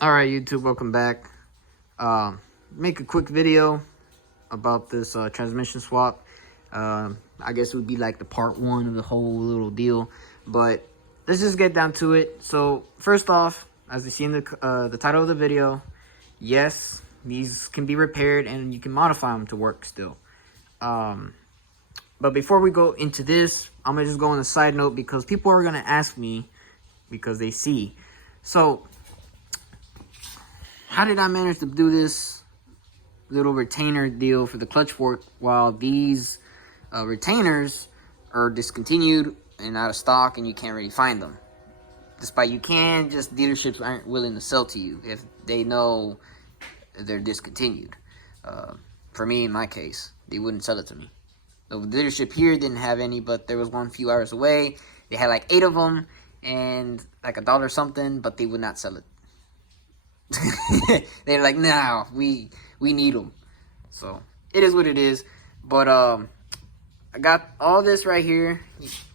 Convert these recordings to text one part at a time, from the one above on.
Alright, YouTube, welcome back. Make a quick video about this transmission swap. I guess it would be like the part one of the whole little deal, but let's just get down to it. So first off, as you see in the title of the video, yes, these can be repaired and you can modify them to work still. But before we go into this, I'm gonna just go on a side note because people are gonna ask me because they see. So how did I manage to do this little retainer deal for the clutch fork while these retainers are discontinued and out of stock and you can't really find them? Despite you can, just dealerships aren't willing to sell to you if they know they're discontinued. For me, in my case, they wouldn't sell it to me. The dealership here didn't have any, but there was one a few hours away. They had like 8 of them and like $1 something, but they would not sell it. They're like, nah, we need them. So it is what it is. But I got all this right here.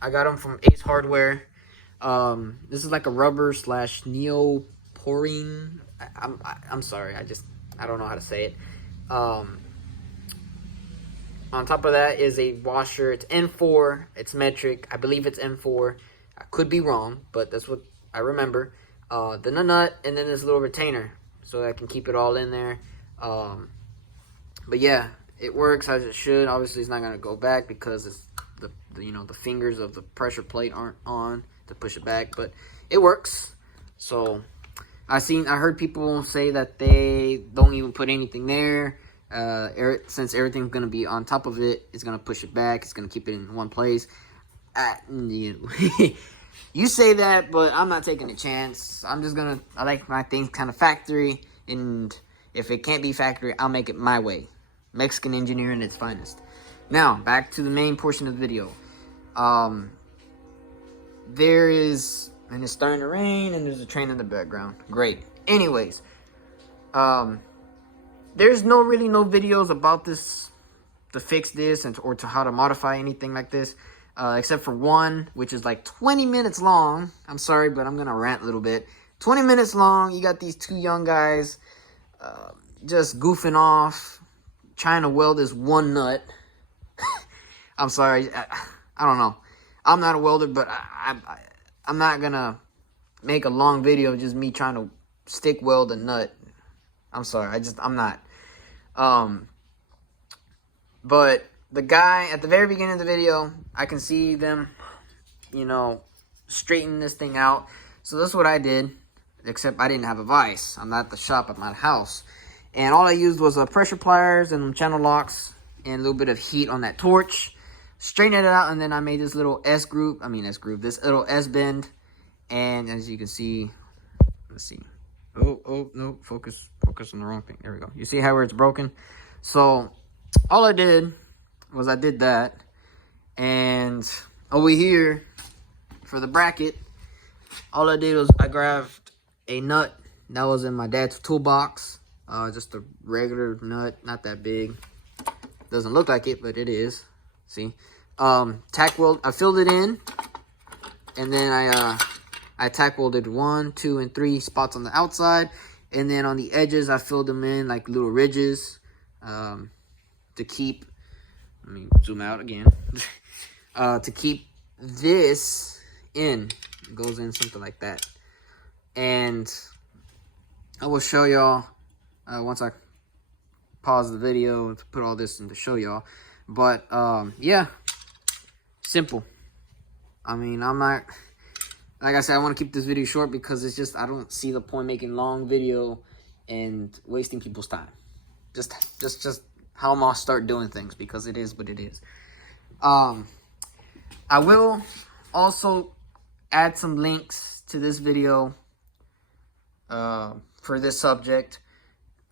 I got them from Ace Hardware. This is like a rubber / neoprene. I'm sorry, I don't know how to say it. On top of that is a washer. It's N4. It's metric. I believe it's N4. I could be wrong, but that's what I remember. Then a nut, and then this little retainer, so I can keep it all in there. But yeah, it works as it should. Obviously, it's not gonna go back because it's the fingers of the pressure plate aren't on to push it back, but it works. So I heard people say that they don't even put anything there. Since everything's gonna be on top of it, it's gonna push it back. It's gonna keep it in one place. You say that, but I'm not taking a chance. I like my things kind of factory, and if it can't be factory, I'll make it my way. Mexican engineering at its finest. Now, back to the main portion of the video. And it's starting to rain, and there's a train in the background. Great. Anyways, there's really no videos about this, to fix this, or to how to modify anything like this. Except for one, which is like 20 minutes long. I'm sorry, but I'm going to rant a little bit. 20 minutes long. You got these two young guys just goofing off, trying to weld this one nut. I'm sorry. I don't know. I'm not a welder, but I'm not going to make a long video of just me trying to stick weld a nut. I'm sorry. I'm not. But the guy at the very beginning of the video, I can see them, straighten this thing out. So that's what I did, except I didn't have a vise. I'm at the shop at my house. And all I used was pressure pliers and channel locks and a little bit of heat on that torch. Straightened it out, and then I made this little this little S-bend. And as you can see, let's see. Oh, no, focus on the wrong thing. There we go. You see how where it's broken? So all I did was I did that, and over here for the bracket, all I did was I grabbed a nut that was in my dad's toolbox, just a regular nut, not that big. Doesn't look like it, but it is. See, tack weld. I filled it in, and then I tack welded 1, 2, and 3 spots on the outside, and then on the edges I filled them in like little ridges to keep. Let me zoom out again. To keep this in. It goes in something like that. And I will show y'all once I pause the video to put all this in to show y'all. But yeah, simple. I mean, I'm not, like I said, I want to keep this video short because it's just, I don't see the point making long video and wasting people's time. Just how I'm gonna start doing things, because it is what it is. I will also add some links to this video for this subject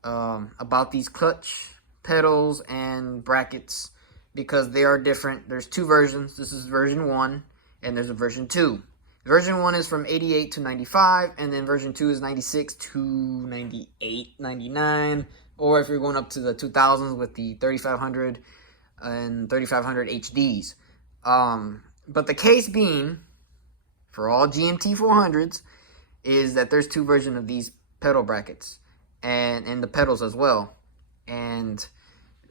about these clutch pedals and brackets, because they are different. There's 2 versions. This is version 1 and there's a version 2. Version 1 is from 88 to 95, and then version 2 is 96 to 98, 99. Or if you're going up to the 2000s with the 3500 and 3500 HDs. But the case being, for all GMT 400s, is that there's 2 versions of these pedal brackets and the pedals as well. And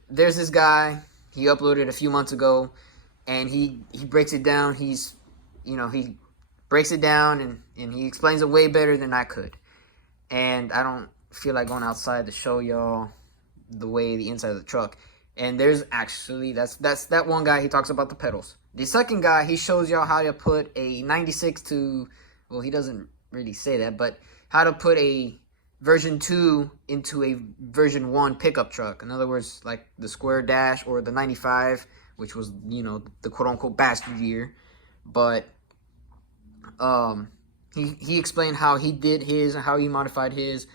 there's this guy, he uploaded a few months ago, and he breaks it down. He breaks it down and he explains it way better than I could. And I don't feel like going outside to show y'all the inside of the truck. And there's actually, that's that one guy, he talks about the pedals. The second guy, he shows y'all how to put a 96 to, well, he doesn't really say that, but how to put a version 2 into a version 1 pickup truck. In other words, like the square dash or the 95, which was, you know, the quote-unquote bastard year. But he explained how he did his and how he modified his.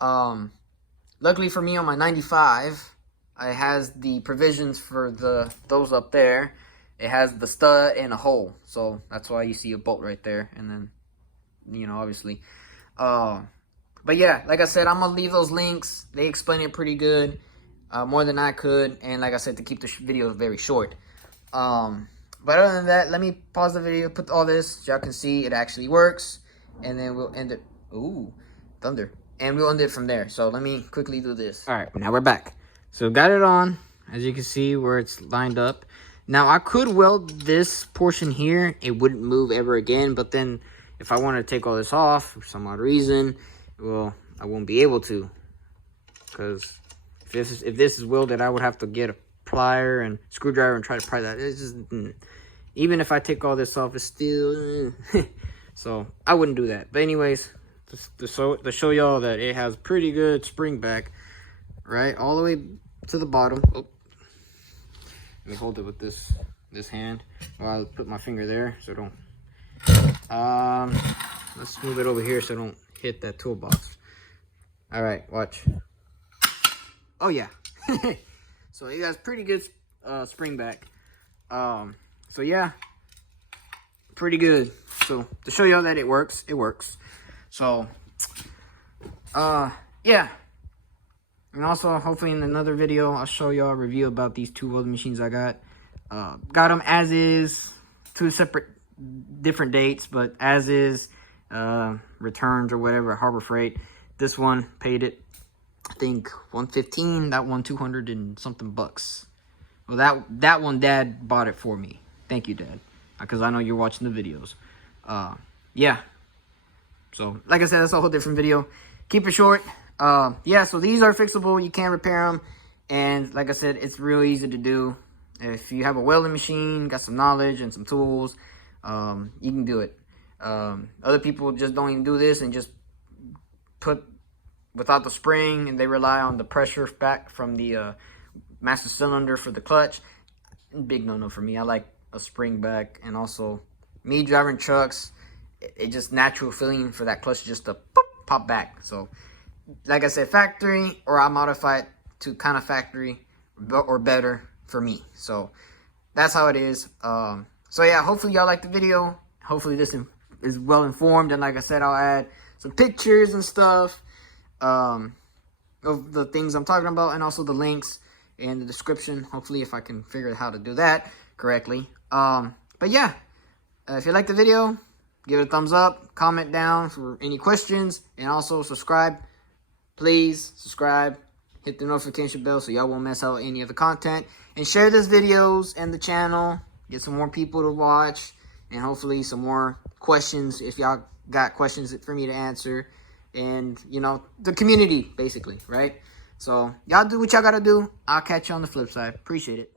Luckily for me, on my 95, it has the provisions for those up there. It has the stud and a hole, so that's why you see a bolt right there. And then, you know, obviously, but yeah, like I said, I'm gonna leave those links. They explain it pretty good, more than I could, and like I said, to keep the video very short. But other than that, let me pause the video, put all this, y'all can see it actually works, and then we'll end it. Ooh, thunder. And we'll end it from there. So let me quickly do this. All right, now we're back. So got it on, as you can see where it's lined up. Now I could weld this portion here. It wouldn't move ever again, but then if I want to take all this off for some odd reason, well, I won't be able to. Because if this is welded, I would have to get a plier and screwdriver and try to pry that. It's just, even if I take all this off, it's still, so I wouldn't do that. But anyways, to show y'all that it has pretty good spring back, right, all the way to the bottom. Oh, let me hold it with this hand while I put my finger there so don't. Let's move it over here so I don't hit that toolbox. All right, watch. Oh yeah. So it has pretty good spring back. So yeah, pretty good. So to show y'all that it works, it works. So yeah. And also, hopefully in another video, I'll show y'all a review about these two welding machines I got. Got them as is, two separate, different dates, but as is, returns or whatever, Harbor Freight. This one paid it, I think, $115. That one, 200 and something bucks. Well, that one, Dad bought it for me. Thank you, Dad, because I know you're watching the videos. Yeah. So, like I said, that's a whole different video. Keep it short. Yeah, so these are fixable. You can repair them. And like I said, it's real easy to do. If you have a welding machine, got some knowledge and some tools, you can do it. Other people just don't even do this and just put without the spring, and they rely on the pressure back from the master cylinder for the clutch. Big no-no for me. I like a spring back, and also me driving trucks, it just natural feeling for that clutch just to pop back. So like I said, factory, or I modify it to kind of factory or better for me. So that's how it is. So yeah, hopefully y'all like the video. Hopefully this is well informed, and like I said, I'll add some pictures and stuff of the things I'm talking about, and also the links in the description. Hopefully, if I can figure out how to do that correctly. But yeah, if you like the video, give it a thumbs up, comment down for any questions, and also subscribe. Please subscribe, hit the notification bell so y'all won't miss out any of the content, and share this videos and the channel. Get some more people to watch, and hopefully some more questions if y'all got questions for me to answer, and you know, the community basically, right? So y'all do what y'all gotta do. I'll catch you on the flip side. Appreciate it.